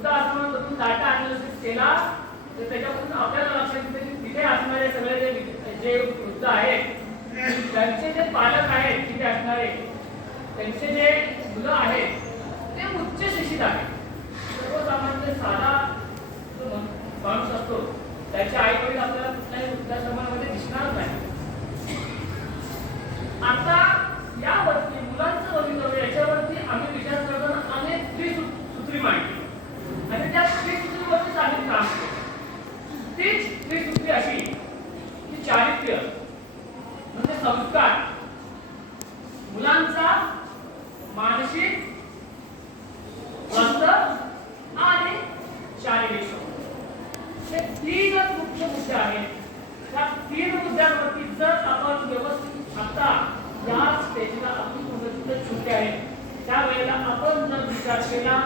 वृद्ध आश्रमामधून data analysis केला तर त्याच्यापासून आपल्याला लक्षात येते की तिथे असणारे सगळे जे वृद्ध आहेत त्यांचे जे पालक आहेत तिथे असणारे त्यांचे जे मुलं आहेत ते उच्च शिक्षित आहेत. सर्वसामान्य साधा जो माणूस असतो त्याच्या आई वडील आपल्याला कुठल्याही वृद्धाश्रमामध्ये दिसणार नाही. आता यावरती मुलांचं भवितव्य याच्यावरती आम्ही विचार करताना अनेक त्रिसूत्री मांडली आणि त्या त्रिसूत्रीवरतीच आम्ही काम केलं. तीच त्रिसूत्री अशी की चारित्र्य म्हणजे संस्कार, मुलांचा मानसिक, स्वास्थ्य आणि शारीरिक हे तीनच मुख्य मुद्दे आहेत. त्या तीन मुद्द्यांवरती जर आपण व्यवस्थित आता या स्टेजला आपली मुलं छोटे आहेत त्यावेळेला आपण जर विचार केला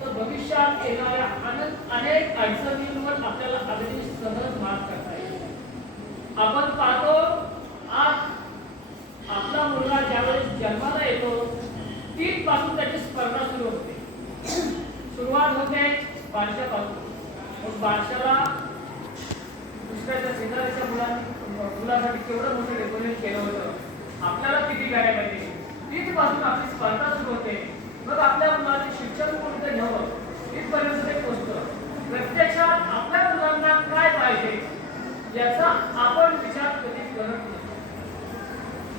तर भविष्यात येणाऱ्या अनेक अडचणींवर आपल्याला अगदी सहज मात करता येईल. आपण पाहतो आज आपला मुलगा ज्यावेळेस जन्माला येतो तिथपासून त्याची स्पर्धा सुरू होते. सुरुवात होते बारशापासून. मग बारशाला दुसऱ्याच्या शेजाऱ्याच्या मुलासाठी केवढं मोठं डेकोरेट केलं होतं आपल्याला किती करायला पाहिजे. तिथपासून आपली स्पर्धा सुरू होते. मग आपल्या मुलाचे शिक्षण कोणतं घ्यावं तिथपर्यंत ते पोहोचतं. प्रत्यक्षात आपल्या मुलांना काय पाहिजे याचा आपण विचार कधी करत नाही.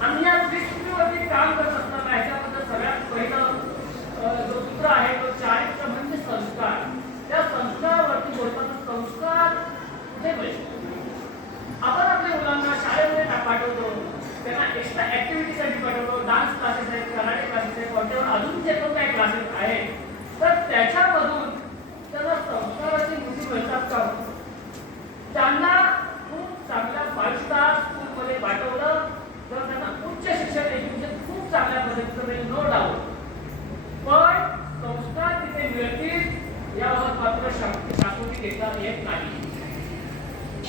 आम्ही या त्रिसूत्रीवरती काम करत असताना ह्याच्याबद्दल सगळ्यात पहिलं जो सूत्र आहे तो चारित्र्य म्हणजे संस्कार. त्या संस्कारावरती बोलताना संस्कार कुठे मिळतो. आपण आपल्या मुलांना शाळेमध्ये पाठवतो, त्यांना एक्स्ट्रा ऍक्टिव्हिटीसाठी पाठवतो, डान्स क्लासेस आहेत, कराटे क्लासेस आहेत, कोणत्यावर अजून जे पण काही क्लासेस आहेत तर त्याच्यामधून त्यांना संस्काराची मुठी मिळतात का. त्यांना खूप चांगल्या 5 स्टार स्कूलमध्ये पाठवलं तर त्यांना उच्च शिक्षण एज्युकेशन खूप चांगल्या पद्धतीचं मिळेल, नो डाऊट. पण संस्कार तिथे मिळतील यावर मात्र शास्त्री देता येत नाही.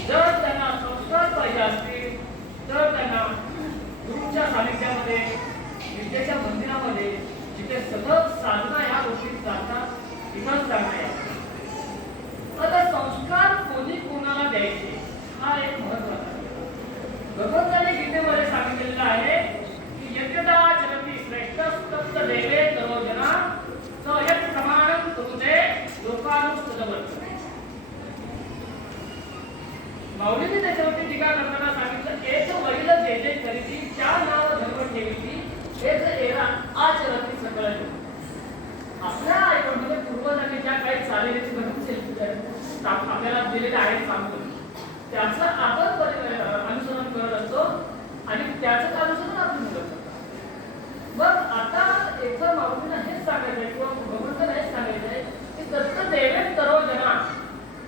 जर त्यांना संस्कार पाहिजे असतील तर त्यांना गुरूंच्या सानिध्यामध्ये, विद्येच्या मंदिरामध्ये जिथे सतत साधना ह्या गोष्टी चालतात तिथंच जाणं यावं. आता संस्कार कोणी कोणाला द्यायचे हा एक महत्वाचा आहे. भगवंताने गीतेमध्ये सांगितलेलं आहे की यज्ञदा चरती श्रेष्ठस्तप्त देवे तरोजना स यत् प्रमाणं कुरुते लोकानुस्तदवर्तते. माऊलीने त्याच्यावरती टीका करताना सांगितलं एक वैल जे जे करीती त्या नाव धर्म ठेवीती हेच एरा आचरती सकळ. आपल्या आईवडिलांमध्ये पूर्वजांनी ज्या काही चालीरीती बनवून आपल्याला दिलेले आहेत सांगतो त्याचं आपण अनुसरण करत असतो आणि त्याचं अनुसरण आपण करत असतो. मग आता एकदा माऊलींना हेच सांगायचं आहे किंवा भगवंतांना हेच सांगायचं आहे की दत्त देवे तरोजना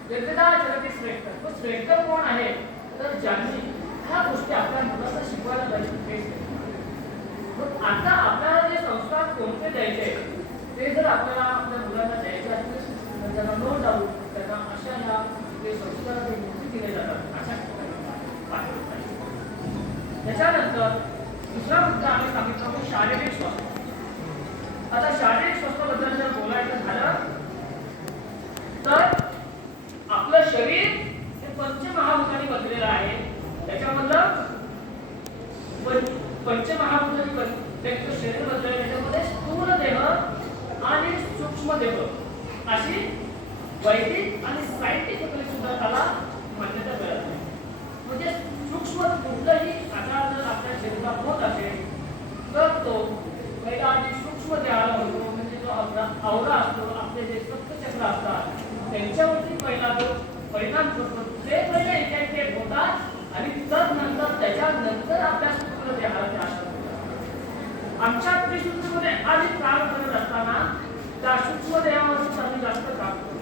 व्यक्तिदा चरती श्रेष्ठ. तो श्रेष्ठ कोण आहे तर ज्यांनी ह्या गोष्टी आपल्या मुलांना शिकवायला पाहिजे. मग आता आपल्याला जे संस्कार कोणते द्यायचे ते जर आपल्याला आपल्या मुलांना द्यायचे असतील तर त्यांना नो डाऊट त्यांना अशा ह्या जे संस्काराचे मूर्ती केले जातात अशा पाठवलं पाहिजे. त्याच्यानंतर दुसरा मुद्दा आम्ही सांगितला की शारीरिक स्वास्थ्य. आता शारीरिक स्वास्थ्याबद्दल जर बोलायचं झालं तर आपलं शरीर हे पंचमहाभूतांनी बनलेलं आहे. त्याच्यामधलं पंचमहाभूतांनी शरीर बनलेलं आहे. त्याच्यामध्ये स्थूल देह आणि सूक्ष्म देह अशी वैदिक आणि सायंटिफिकली सुद्धा त्याला मान्यता मिळत नाही. म्हणजे सूक्ष्म कुठलंही आजार जर आपल्या शरीरात होत असेल तर तो पहिला आधी सूक्ष्म देहाला होतो. म्हणजे जो आवरा असतो आपले जे सप्तचक्र असतात त्यांच्यावरती पहिला जो परिणाम करतो ते पहिले इफेक्टेड होतात आणि तदनंतर त्याच्यानंतर आपल्या सूक्ष्म देहाला ते आश्रय होतात. आमच्या त्रिसूत्रीमध्ये आधी काम करत असताना त्या सूक्ष्म देहावरती आम्ही जास्त काम करतो.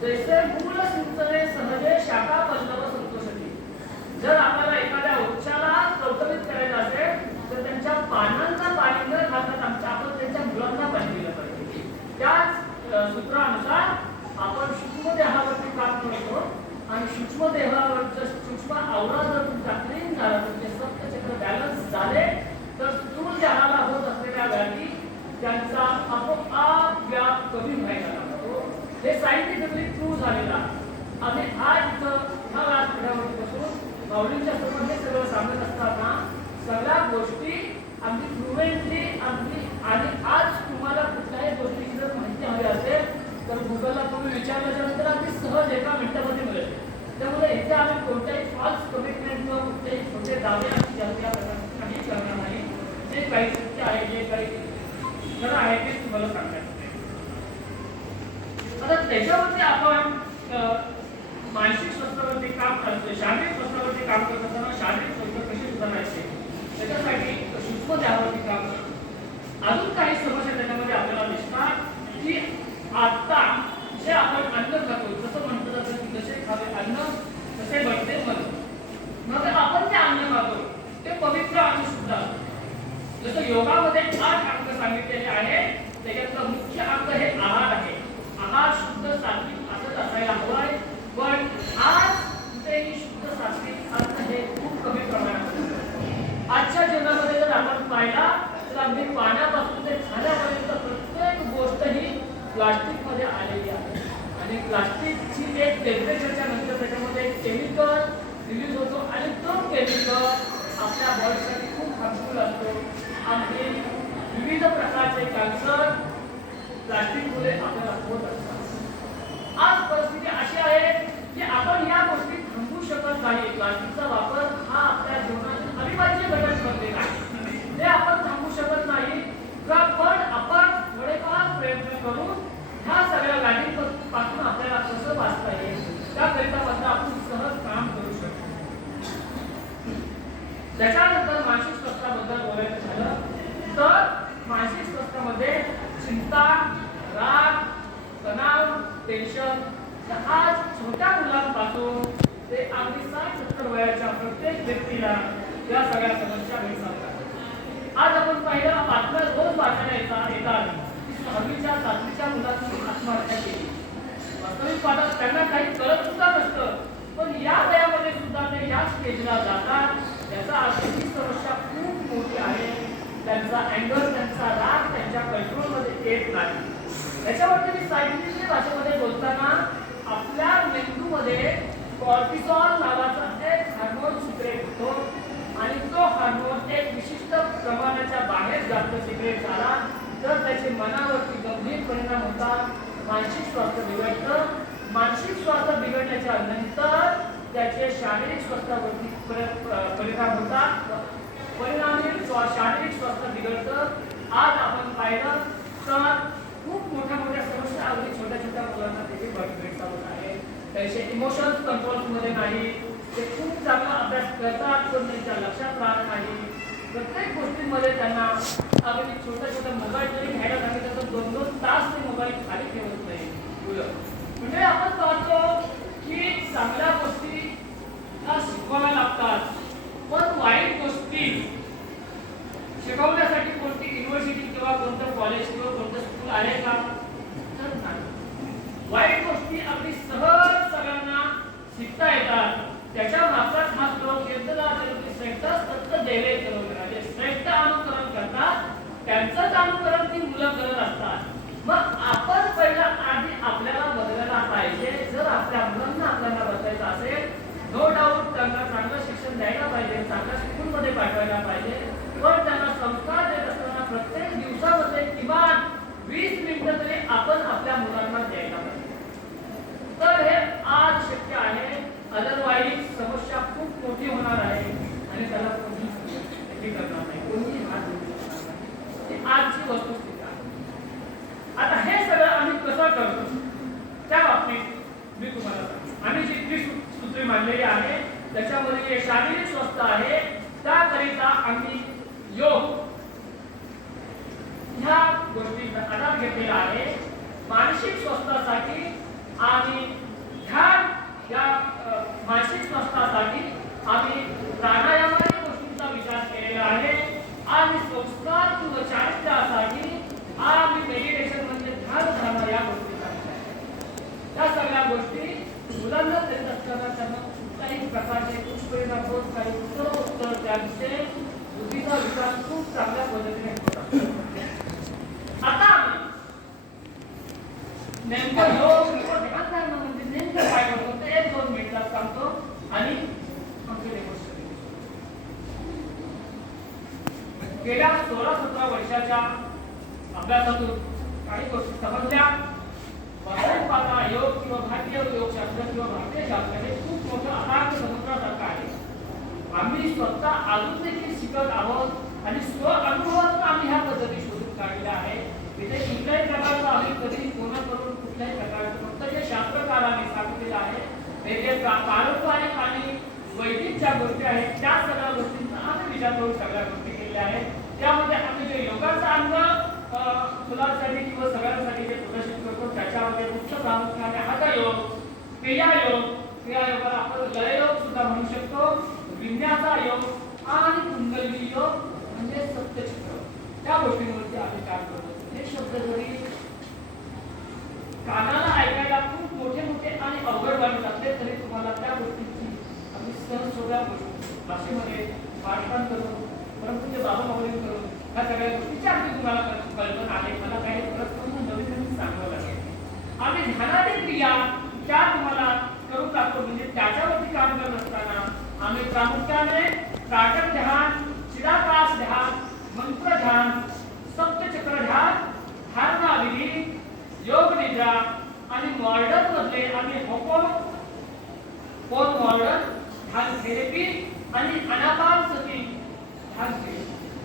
जैसे मूल सिंचने सहजे शाखा पल्लव संतोषती. जर आपल्याला एखाद्या वृक्षाला टवटवीत करायचं असेल तर त्यांच्या पानांचा पाणी न घालता आपण त्यांच्या मुलांना पाणी दिलं पाहिजे. त्याच सूत्रानुसार आपण सूक्ष्म देहावरती काम करतो आणि सूक्ष्म देहावर सूक्ष्म आवरा जर तुमचा क्लीन झाला तुमचे सप्तचक्र बॅलन्स झाले तर स्थूल देहाला होत असलेल्या व्याधी त्यांचा आपोआप व्याप कमी व्हायला लागतो हे सायंटिफिकली प्रूव्ह झालेलं आहे. आम्ही आज इथं ह्या व्यासपीठावरती बसून माऊलींच्या समोर हे सगळं सांगत असताना सगळ्या गोष्टी अगदी फ्लुएंटली अगदी, आणि आज तुम्हाला कुठल्याही गोष्टीची जर माहिती हवी असेल तर गुगलला तुम्ही विचारल्याच्या नंतर अगदी सहज एका मिनिटामध्ये मिळेल. त्यामुळे इथे आम्ही कोणत्याही फॉल्स कमिटमेंट किंवा कुठलेही छोटे दावे आणि या प्रकारचे काही करणार नाही. जे काही सत्य आहे, जे काही खरं आहे तेच तुम्हाला सांगायचं. आता त्याच्यावरती आपण मानसिक स्वास्थ्यावरती काम करतोय, शारीरिक स्वास्थ्यावरती काम करत असताना शारीरिक स्वास्थ्य कशी सुधारायचे त्याच्यासाठी सूक्ष्म त्यावरती काम करतो. अजून काही समस्या त्याच्यामध्ये आपल्याला दिसतात की आता जे आपण अन्न खातो, जसं म्हटलं जातं की जसे खावे अन्न तसे बनते मन. मग आपण जे अन्न खातो ते पवित्र आणि शुद्ध असतं. जसं योगामध्ये 8 अंग सांगितलेले आहे, त्याच्यातलं मुख्य अंग हे आहार आहे. आहार शुद्ध सात्विक असंच असायला हवं आहे, पण आज कुठेही शुद्ध सात्विक अन्न हे खूप कमी प्रमाणात होतं. आजच्या जीवनामध्ये जर आपण पाहिला तर अगदी पाण्यापासून ते खाण्यापर्यंत प्रत्येक गोष्ट ही प्लास्टिक मध्ये आलेली आहे. आणि प्लास्टिकची एक टेम्परेचरच्या नंतर त्याच्यामध्ये एक केमिकल रिलीज होतो आणि तो केमिकल आपल्या बॉडीसाठी खूप हार्मफुल असतो. आणि विविध प्रकारचे कॅन्सर प्लास्टिकमुळे आपल्याला होत असतात. आज परिस्थिती अशी आहे की आपण या गोष्टी थांबवू शकत नाही. प्लास्टिकचा वापर हा आपल्या जीवनातील अविभाज्य घटक बनलेला आहे. ते आपण थांबवू शकत नाही, पण आपण थोडेफार प्रयत्न करून ह्या सगळ्या गाडीपासून आपल्याला कसं वाचता येईल त्याकरिता मात्र आपण सहज काम करू शकतो. त्याच्यानंतर मानसिक स्वास्थ्याबद्दल बोलायचं झालं तर मानसिक स्वास्थ्यामध्ये चिंता, राग, तणाव, टेन्शन, आज छोट्या मुलांपासून ते अगदी 60-70 वयाच्या प्रत्येक व्यक्तीला या सगळ्या समस्या भेडसावतात. आज आपण पहिला बातम्या रोज वाचायला येतात की 6वीच्या 7वीच्या मुलांनी आत्महत्या केली. वास्तविक पाहतात त्यांना काही कळत सुद्धा नसतं, पण या वयामध्ये सुद्धा ते या स्टेजला जातात. याचा अर्थ ही समस्या खूप मोठी आहे. त्यांचा अँगर, त्यांचा राग त्यांच्या कंट्रोलमध्ये येत नाही. याच्यावरती मी सायंटिफिक भाषेमध्ये बोलताना आपल्या मेंदूमध्ये कॉर्टिसॉल नावाचा एक हार्मोन सिक्रेट होतो आणि तो हार्मोन एक विशिष्ट प्रमाणाच्या बाहेर जास्त सिक्रेट झाला तर त्याचे मनावरती गंभीर परिणाम होतात. मानसिक स्वास्थ्य बिघडतं. मानसिक स्वास्थ्य बिघडल्याच्या नंतर त्याचे शारीरिक स्वास्थ्यावरती परिणाम होतात. परिणामी शारीरिक स्वास्थ्य बिघडतं. आज आपण पाहिलं तर खूप मोठ्या समस्या अगदी छोट्या मुलांना देखील भेडसावत आहे. त्यांचे इमोशन्स कंट्रोलमध्ये नाही. ते खूप चांगला अभ्यास करतात पण त्यांच्या लक्षात राहत नाही. प्रत्येक गोष्टींमध्ये त्यांना अगदी छोट्या मोबाईल जरी घ्यायला सांगितलं तर 2-2 तास ते मोबाईल खाली ठेवत नाही. म्हणजे आपण पाहतो की चांगल्या गोष्टी शिकवाव्या लागतात, पण वाईट गोष्टी शिकवण्यासाठी कोणती युनिव्हर्सिटी किंवा कोणतं कॉलेज किंवा कोणतं स्कूल आहे का? तर नाही. वाईट गोष्टी अगदी सहज सगळ्यांना शिकता येतात. त्याच्या मागचाच हा श्लोक येतला की श्रेष्ठ सत्य देवे करून श्रेष्ठ अनुकरण करतात, त्यांचंच अनुकरण ती मुलं करत असतात. मग आपण पहिला आधी आपल्याला बदलायला पाहिजे. जर आपल्या मुलांना आपल्याला बदलायचं असेल, नो डाऊट त्यांना चांगलं शिक्षण द्यायला पाहिजे, चांगल्या स्कूलमध्ये पाठवायला पाहिजे, पण त्यांना संस्कार देत असताना प्रत्येक दिवसामध्ये किमान 20 मिनिटं तरी आपण आपल्या मुलांना द्यायला पाहिजे. तर हे आज शक्य आहे. अदरवाईज समस्या खूप मोठी होणार आहे आणि त्याला कोणी करणार नाही, कोणी हात धरू शकणार नाही. आजची वस्तुस्थिती आहे. आता हे सगळं आम्ही कसं करतो त्या बाबतीत मी तुम्हाला सांगतो. आम्ही जी त्रिसूत्री मांडलेली आहे त्याच्यामध्ये जे शारीरिक स्वास्थ्य आहे त्याकरिता आम्ही योग ह्या गोष्टीचा आधार घेतलेला आहे. मानसिक स्वास्थ्यासाठी आम्ही ध्यान, या मानसिक स्वास्थ्यासाठी आम्ही प्राणायामाच्या गोष्टींचा विचार केलेला आहे आणि संस्कार किंवा चारित्र्यासाठी आम्ही मेडिटेशन म्हणजे ध्यान धारणा या गोष्टीचा विचार केला. या सगळ्या गोष्टी मुलांना देत असताना त्यांना कुठल्याही प्रकारचे दुष्परिणाम होत नाही. उत्तर त्यांचे बुद्धीचा विकास खूप चांगल्या पद्धतीने होत असतो. आता नेमकं योग गेल्या 16-17 वर्षाच्या अभ्यासातून काही गोष्टी समजल्या. वास्तविक पाहता योग किंवा भारतीय योगशास्त्र किंवा भारतीय शास्त्र हे खूप मोठं अनाथ समुद्रासारखं आहे. आम्ही स्वतः अजून देखील शिकत आहोत आणि स्व अनुभवातून आम्ही ह्या पद्धती शोधून काढल्या आहे. इथे कुठल्याही प्रकारचा आम्ही कधी पूर्ण करून कुठल्याही प्रकारचं फक्त जे शास्त्रकारांनी सांगितलेलं आहे ते जे पारंपरिक आणि वैदिक ज्या गोष्टी आहेत त्या सगळ्या गोष्टींचा आम्ही विचार करून सगळ्या गोष्टी केल्या आहेत. त्यामध्ये आम्ही जे योगाचं अंग मुलांसाठी किंवा सगळ्यांसाठी जे प्रदर्शित करतो त्याच्यामध्ये मुख्य प्रामुख्याने हठयोग, क्रियायोगाला आपण लययोग सुद्धा म्हणू शकतो, विन्यासा योग आणि कुंडलिनी योग म्हणजे सप्तचक्र, त्या गोष्टींवरती आम्ही काम करतो. हे शब्द जरी कानाला ऐकायला खूप मोठे मोठे आणि अवघड वाटत असले तरी तुम्हाला त्या गोष्टींची आम्ही सहज सोप्या भाषेमध्ये पाठवण करून परंतु बाबा माऊली करून ह्या सगळ्या गोष्टीची अगदी तुम्हाला कल्पना आहे. मला काही परत करून नवीन नवीन सांगावं लागेल. आम्ही ध्यानातील क्रिया त्या तुम्हाला करून टाकतो म्हणजे त्याच्यावरती काम करत असताना आम्ही प्रामुख्याने त्राटक ध्यान, चिदाकाश ध्यान, मंत्र ध्यान, सप्तचक्र ध्यान, धारणा विधी, योग निद्रा आणि मॉडर्न मधले आम्ही होपोन मॉडर्न ध्यान थेरपी आणि अनापानसती ध्यान थेरपी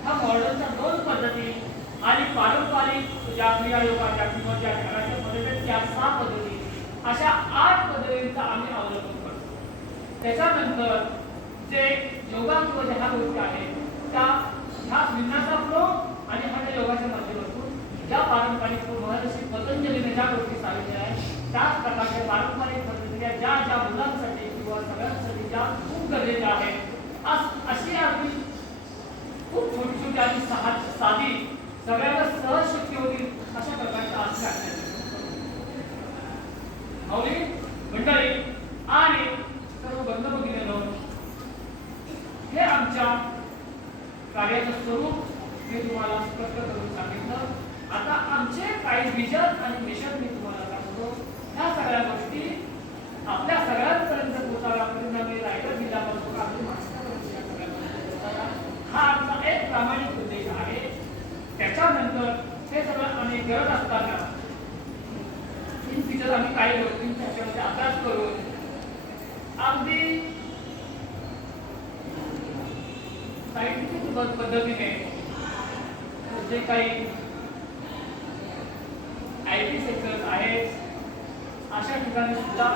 ह्या मॉडर्नच्या 2 पद्धती आणि पारंपरिक ज्या क्रियायोगाच्या किंवा ज्या ध्यानाच्या पद्धती त्या 6 पद्धती अशा 8 पद्धतींचा आम्ही अवलंबन करतो. त्याच्यानंतर जे योगा किंवा ज्या गोष्टी आहेत त्या ह्या विन्यासा फ्लो आणि हठ योगाच्या माध्यमातून ज्या पारंपरिक महर्षी पतंजलीने ज्या गोष्टी सांगितल्या आहेत त्याच प्रकारच्या पारंपरिक पद्धती ज्या ज्या मुलांसाठी किंवा सगळ्यांसाठी ज्या खूप गरजेच्या आहेत अशी आम्ही खूप छोटी छोटी आणि साधी सगळ्यांना सहज शक्य होतील अशा प्रकारच्या आसनं माऊली मंडळी आणि सर्व बंद भगिनींनो, हे आमच्या कार्याचं स्वरूप मी तुम्हाला स्पष्ट करून सांगितलं. आता आमचे काही विजन आणि मिशन मी तुम्हाला सांगतो. ह्या सगळ्या गोष्टी आपल्या सगळ्यांपर्यंत पोहोचाव्या परिणामी रायगड जिल्ह्यापासून आपली हा आमचा एक प्रामाणिक उद्देश आहे. त्याच्यानंतर हे सगळं आम्ही करत असताना इन फ्युचर आम्ही काही गोष्टींच्या ह्याच्यामध्ये अभ्यास करून अगदी सायंटिफिक पद्धतीने जे काही IT सेक्टर आहेत अशा ठिकाणी सुद्धा